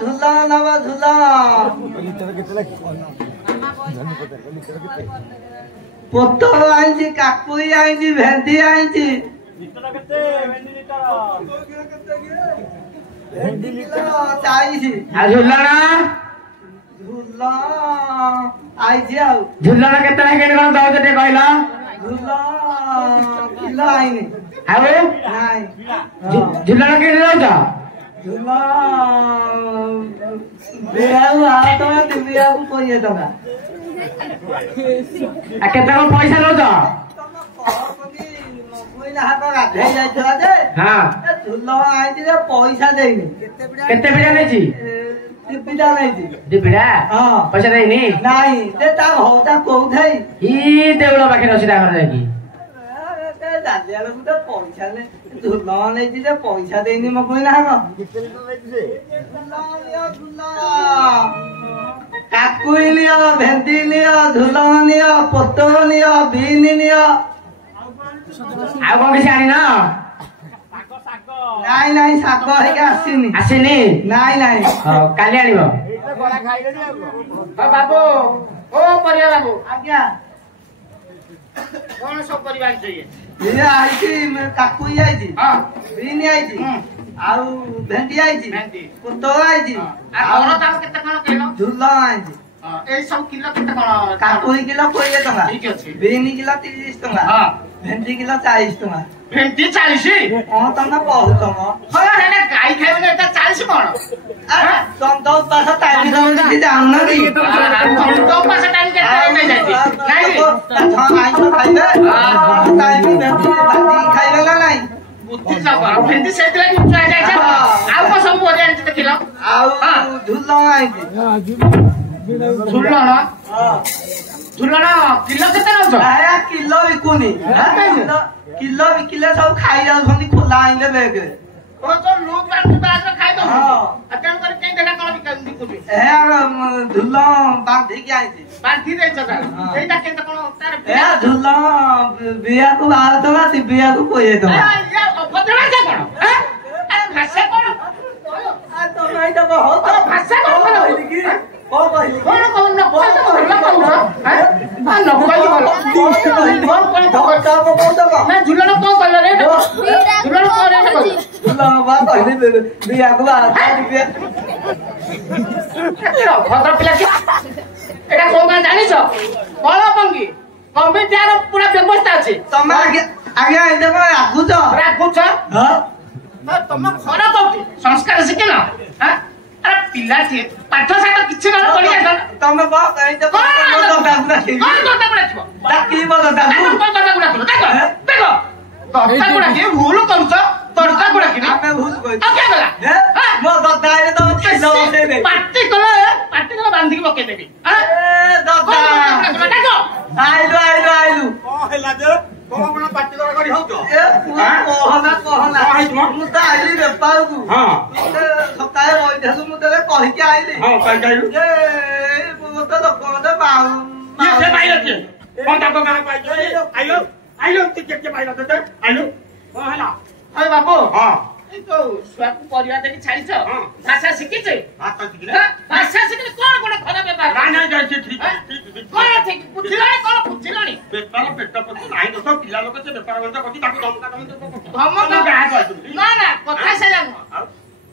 झूला नवा झूला पोतल आई काकुई आई भेंडी आई झूला आई झूला केते कौन दौर कहला झूला किलो आईनी झूला के झूला कोई टका केते पैसा लो झूला आई पैसा देनी केते पिड़ा नहीं दिपिड़ा नहीं दिपिड़ा पैसा देनी नहीं हौता कौन देउल पाखे अच्छी जाकि पैसा झूला नहीं पैसा देनी मो कोई काकुई लिया भेंडी लिया झूला निया पोतल निया बीन निया कौन किसी आनी ना नाई नाई साग आसीनी आसीनी नाई नाई काली आनिबो बाबू ओ परिया बाबू आज्ञा कौन सब परिवार चाहिए ये आईची काकुई आईची बीन आईची आउ भेंडी आईची पोतल आईची आ और दाम केते कोन कहलो झूला आईची ए सब किलो केते कोन काकुई किलो 20 टका ठीक अछि बीन किलो 30 टका हां भेंडी किलो 40 टका भेंडी 40 हां तने बहुत तम होला हेने गाई खाइबे एटा 40 कोन अरे तुम तो पास टाइम दे जान ना दी तुम तो पास टाइम के नहीं जाती नहीं हां आई तो खाइबे टाइम भेंडी भाजी खाइबे ना नहीं बुद्धि सब भेंडी सेत लागि उठा जाय छ आउ को सब बोले आनी देखिलो आउ झुल्ला आई झुल्ला ना हां झुल्ला ना किलो केते न छ आया किलो बिकुनी किलो बिकिले सब खाई जाउ छथि खोला आइले बेग ओ तो लोग बाज खाई दो हां अकन कर के देखा कोन बिकुनी ए झुल्ला बांधी के आई बांधी दे छ एटा केते कोन तार ए झुल्ला बिया को बार तो बिया को कोई तो ए भद्रवा जा कोन अरे भाषा कोन आ तो नहीं तो बहुत भाषा कोन की कौन कहली कौन कौन न कौन तो होला कौन हैं आ न कहली कौन कौन का कौन दबा मैं झूला न कौन कहला रे झूला न कौन रे झूला बा कहली बिया को आ बिया भद्र पिला के एटा कोन का जानि छ कौन पंगी कमिटियार पूरा व्यवस्था अछि तमे आगे आगे आइदे राखु छ हां तुम खरा कोठी संस्कार शिखे ना हां अरे पिला छे पाठ साठ किछि न पड़ी जा तमे बा कहि दे कोन तो दागुना छी कोन तो दागुना छी दाकी बोलो दागु कोन तो दागुना छी देखो देखो तोता गुडा के भूल करू छ तोता गुडा के हमें भूल कोइ अब क्या गला हां मो दत्ता रे तो पैसा दे दे पार्टी कला बांधी के बके देबी हां ए दत्ता देखो आइलु ओ हेला जे कोन पार्टी दर करी हो तो ए कहना मु त आइली बेपार को हां सकाय होई धलु मु तले कहि के आइली हां कहि कहलु ए मु त लोक मते बाऊ ये से बाइला के कोन ता को गा पाइ आइलो के बाइला दे आइलो ओ हला अरे बाबू हां ए तो स्वाकु परिया देखि छाड़ी छ भाषा सिखि छ भाषा सिखि कोन कोन खरा बेपार ना जाय छी ठीक कोन ठीक बुझिलानी कोन बुझिलानी बेपार पेट पति नाही तो पिला लोक से बेपार करता कति ताकु धमका धमका गा ना ना कथा से जानो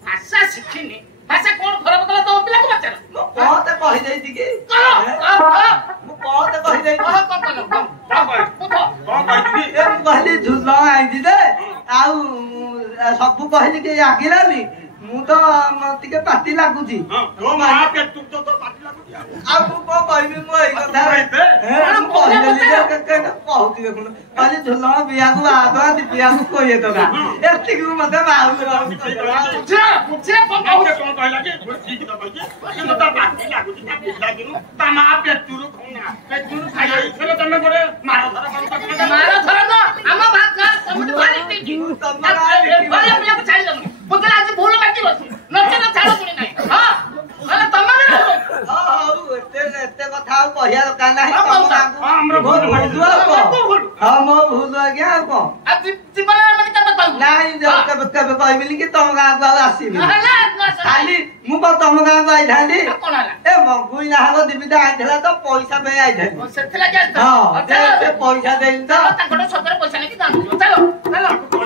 भाषा सिखिनी भाषा कोन खराब कला तो पिला को बच्चा कोन त कहि देई छी कि मु कोन त कहि देई कोन कहली झुल्ला आई दी दे आउ सब कहली के आगिलानी मु तो टिके पार्टी लागुची ओ मा पे तू तो पार्टी लागुची आ मु को कहबी मु एई कथा रहते हम कहली के कहउती देखुन कहली झुल्ला बिया को आदवा दिपिया को कोई तो का एति को मते बाहु पूछे कोन कहला के ठीक तो कहली कि मते पार्टी लागुची ता पिला दिनु ता मा पे तुरु खौना पे तुरु खाई छले तमे गोरे मारो धर ना हम भात ना समुद्र पानी पी तमरा भले पिया को छाड़ी दम पुतला आज भूल बाकी बस नचे ना छाड़ो पुनी नहीं हां अरे तमरा हां एते कथा कहिया दरकार नाही हमरो बहुत भूल हां मो भूल आ गया को आज जीवन में कब कहू नहीं कब कहबी କହିନି କି ତମ ଗାଁକୁ ଆଉ ଆସିବି ନହେଲା ଖାଲି ମୁଁ କଣ ତମ ଗାଁକୁ ଆଇଥାନ୍ତି କଣ ହେଲା ଏ ମଙ୍ଗୁଇ ନାହାକ ଦିବିଟା ଆଇଥିଲା ତ ପଇସା ପାଇଁ ଆଇଥାନ୍ତି ସେଥିଲାଗି ହଁ ସେ ପଇସା ଦେଇନି ତ ତାଙ୍କଠୁ ସତରେ ପଇସା ନେଇକି ଚାଲ ଚାଲ